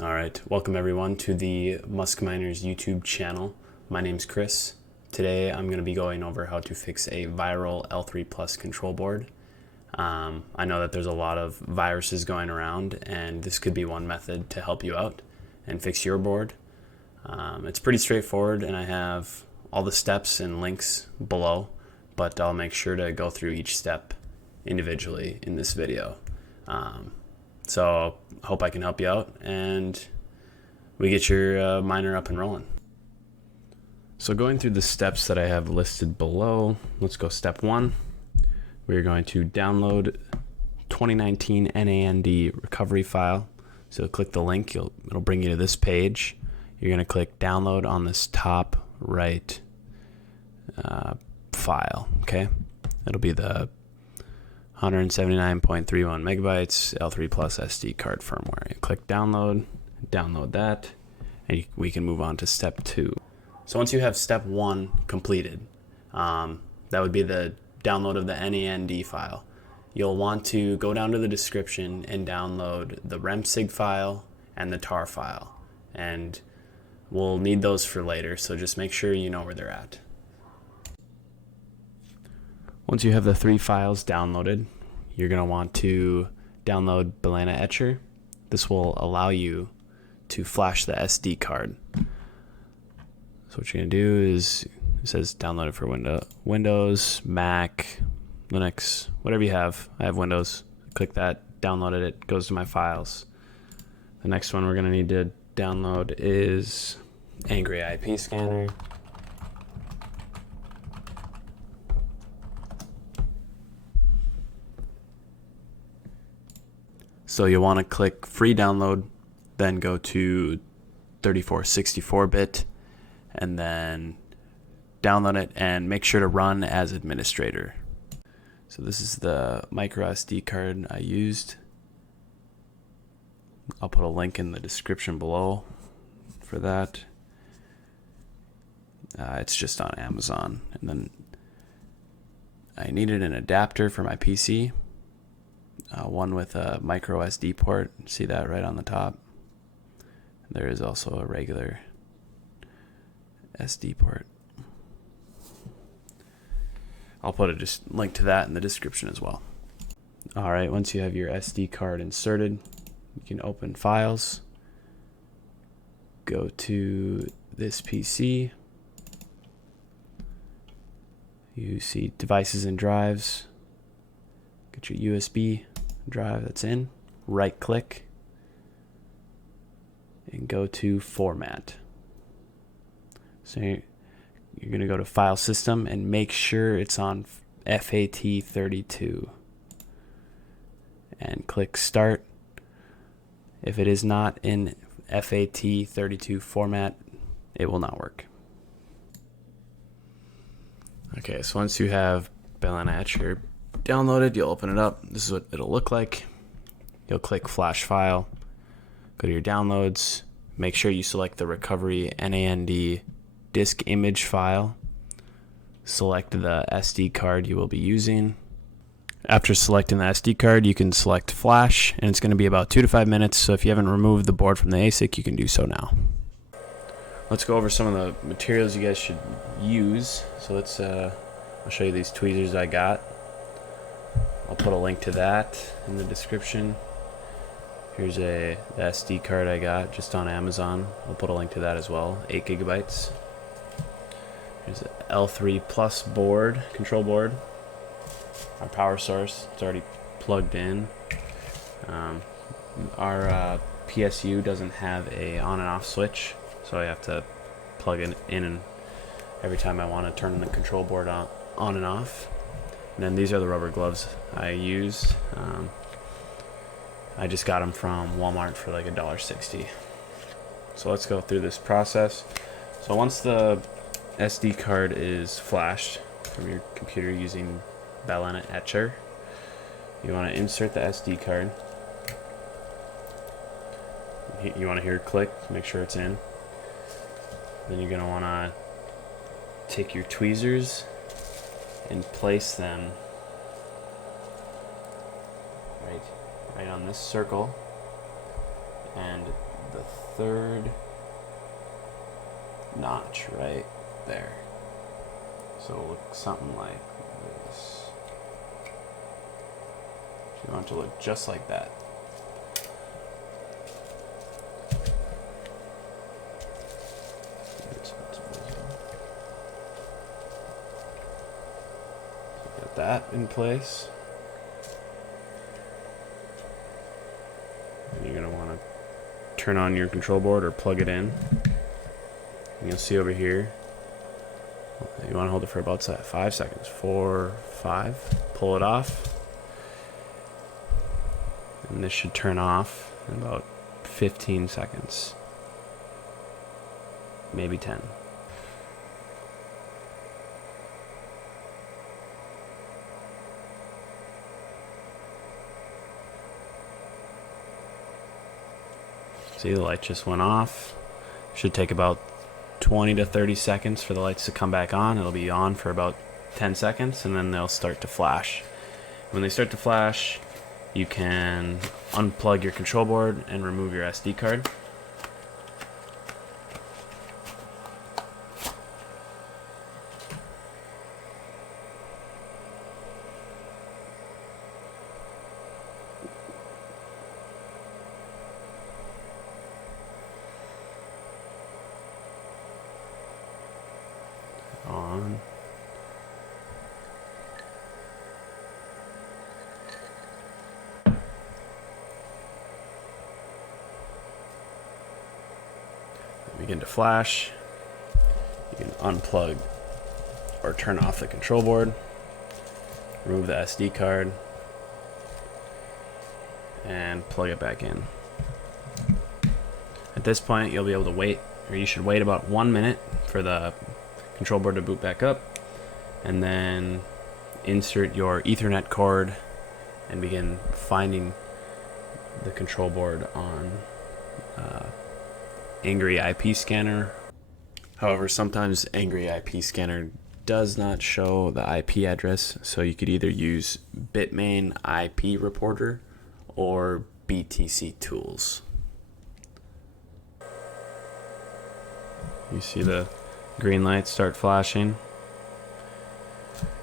Alright, welcome everyone to the Musk Miners YouTube channel. My name's Chris. Today I'm going to be going over how to fix a viral L3 Plus control board. I know that there's a lot of viruses going around, and this could be one method to help you out and fix your board. It's pretty straightforward, and I have all the steps and links below, but I'll make sure to go through each step individually in this video. So hope I can help you out and we get your miner up and rolling. So going through the steps that I have listed below, let's go step 1. We're going to download 2019 NAND recovery file. So click the link, it'll bring you to this page. You're going to click download on this top right file, okay? It'll be the 179.31 megabytes L3 Plus SD card firmware. You click download that, and we can move on to step 2. So once you have step 1 completed, that would be the download of the NAND file. You'll want to go down to the description and download the remsig file and the tar file, and we'll need those for later, so just make sure you know where they're at. Once you have the 3 files downloaded, you're going to want to download Aliasher. This will allow you to flash the SD card. So what you're going to do is, it says download it for Windows, Mac, Linux, whatever you have. I have Windows. Click that, download it, it goes to my files. The next one we're going to need to download is Angry IP Scanner. So you'll want to click free download, then go to 3464-bit, and then download it and make sure to run as administrator. So this is the micro SD card I used. I'll put a link in the description below for that. It's just on Amazon. And then I needed an adapter for my PC. One with a micro SD port. See that right on the top? There is also a regular SD port. I'll put a link to that in the description as well. Alright, once you have your SD card inserted, you can open Files, go to this PC, you see Devices and Drives, get your USB drive that's in, right click, and go to Format. So you're going to go to File System and make sure it's on FAT32 and click Start. If it is not in FAT32 format, it will not work. Okay, so once you have Aliasher downloaded, you'll open it up. This is what it'll look like. You'll click Flash File, go to your downloads, make sure you select the recovery NAND disk image file, select the SD card you will be using. After selecting the SD card, you can select flash, and it's going to be about 2 to 5 minutes, so if you haven't removed the board from the ASIC, you can do so now. Let's go over some of the materials you guys should use. So let's I'll show you these tweezers I got. I'll put a link to that in the description. Here's the SD card I got just on Amazon. I'll put a link to that as well, 8 gigabytes. Here's the L3 Plus board, control board. Our power source, it's already plugged in. Our PSU doesn't have a on and off switch, so I have to plug it in and every time I want to turn the control board on and off. And then these are the rubber gloves I used. I just got them from Walmart for like $1.60. So let's go through this process. So once the SD card is flashed from your computer using Aliasher, you want to insert the SD card. You want to hear click, make sure it's in. Then you're going to want to take your tweezers and place them right right on this circle, and the third notch right there. So it'll look something like this. So you want it to look just like that. So get that in place. And you're going to want to turn on your control board or plug it in. And you'll see over here, you want to hold it for about 5 seconds. 4, 5. Pull it off. And this should turn off in about 15 seconds. Maybe 10. See, the light just went off. Should take about 20 to 30 seconds for the lights to come back on. It'll be on for about 10 seconds and then they'll start to flash. When they start to flash, you can unplug your control board and remove your SD card. On. Begin to flash. You can unplug or turn off the control board, remove the SD card, and plug it back in. At this point, you'll be able to wait, or you should wait about 1 minute for the control board to boot back up, and then insert your Ethernet cord and begin finding the control board on Angry IP Scanner. However, sometimes Angry IP Scanner does not show the IP address, so you could either use Bitmain IP Reporter or BTC Tools. You see the green lights start flashing.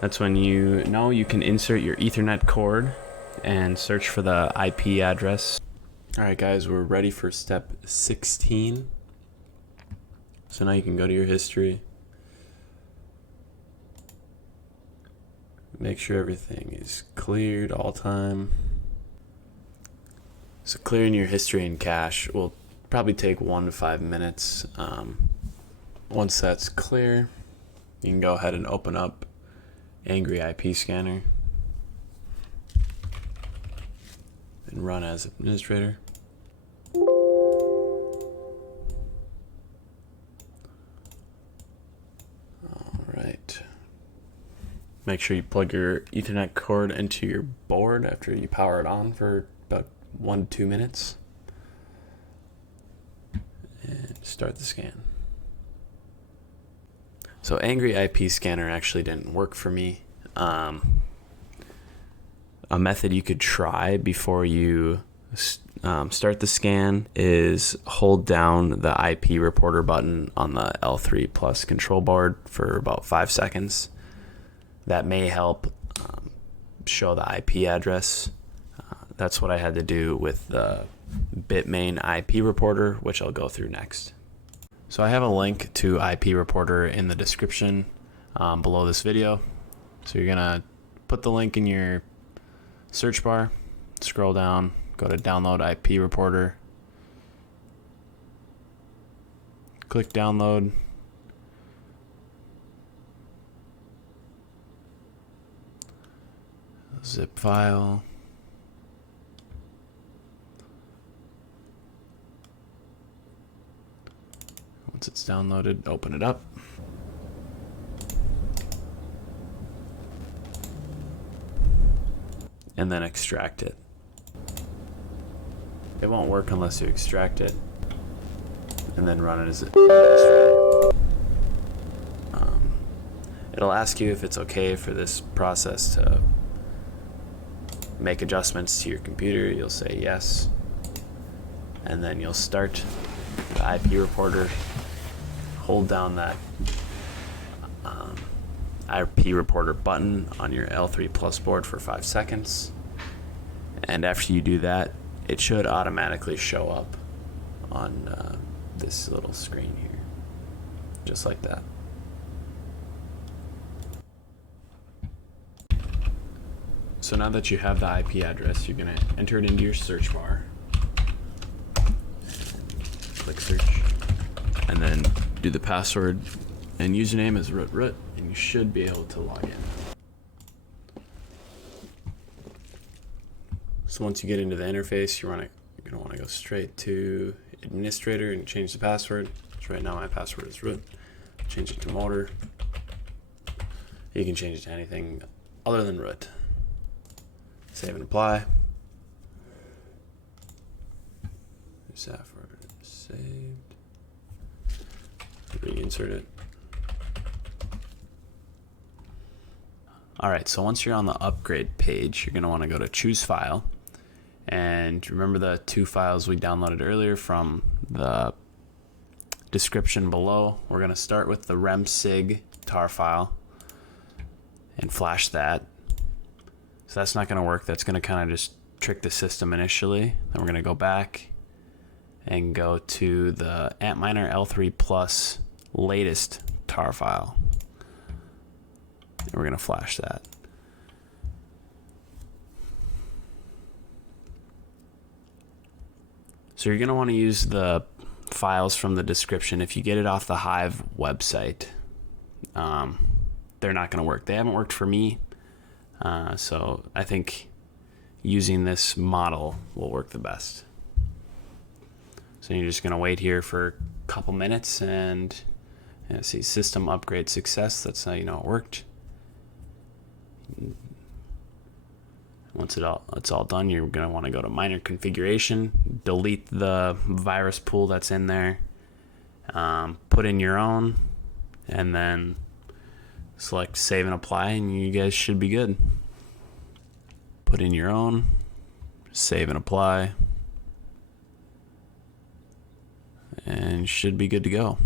That's when you know you can insert your Ethernet cord and search for the IP address. Alright guys, we're ready for step 16. So now you can go to your history. Make sure everything is cleared all time. So clearing your history and cache will probably take 1 to 5 minutes. Once that's clear, you can go ahead and open up Angry IP Scanner and run as administrator. Alright. Make sure you plug your Ethernet cord into your board after you power it on for about 1 to 2 minutes. And start the scan. So Angry IP Scanner actually didn't work for me. A method you could try before you start the scan is hold down the IP reporter button on the L3 Plus control board for about 5 seconds. That may help show the IP address. That's what I had to do with the Bitmain IP reporter, which I'll go through next. So I have a link to IP reporter in the description below this video. So you're gonna put the link in your search bar, scroll down, go to download IP reporter, click download, zip file, once it's downloaded, open it up. And then extract it. It won't work unless you extract it and then run it as administrator. It'll ask you if it's okay for this process to make adjustments to your computer, you'll say yes, and then you'll start the IP reporter. Hold down that IP reporter button on your L3 Plus board for 5 seconds, and after you do that, it should automatically show up on this little screen here, just like that. So now that you have the IP address, you're going to enter it into your search bar. Click search, and then do the password and username is root, and you should be able to log in. So once you get into the interface, you're going to want to go straight to administrator and change the password. So right now my password is root. Change it to motor. You can change it to anything other than root. Save and apply. Password saved. Reinsert it. Alright, so once you're on the upgrade page, you're going to want to go to choose file. And remember the 2 files we downloaded earlier from the description below. We're going to start with the remsig tar file and flash that. So that's not going to work. That's going to kind of just trick the system initially. Then we're going to go back and go to the Antminer L3 Plus latest tar file. And we're going to flash that. So you're going to want to use the files from the description. If you get it off the Hive website, they're not going to work. They haven't worked for me. So I think using this model will work the best. So you're just going to wait here for a couple minutes and see system upgrade success. That's how you know it worked. Once it's all done, you're going to want to go to miner configuration, delete the virus pool that's in there, put in your own, and then select save and apply, and you guys should be good. Put in your own, save and apply, and should be good to go.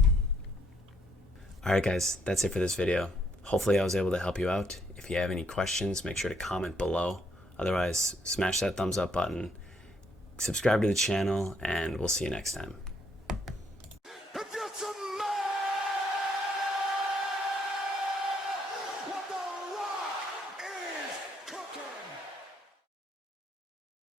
Alright guys, that's it for this video. Hopefully I was able to help you out. If you have any questions, make sure to comment below. Otherwise, smash that thumbs up button, subscribe to the channel, and we'll see you next time.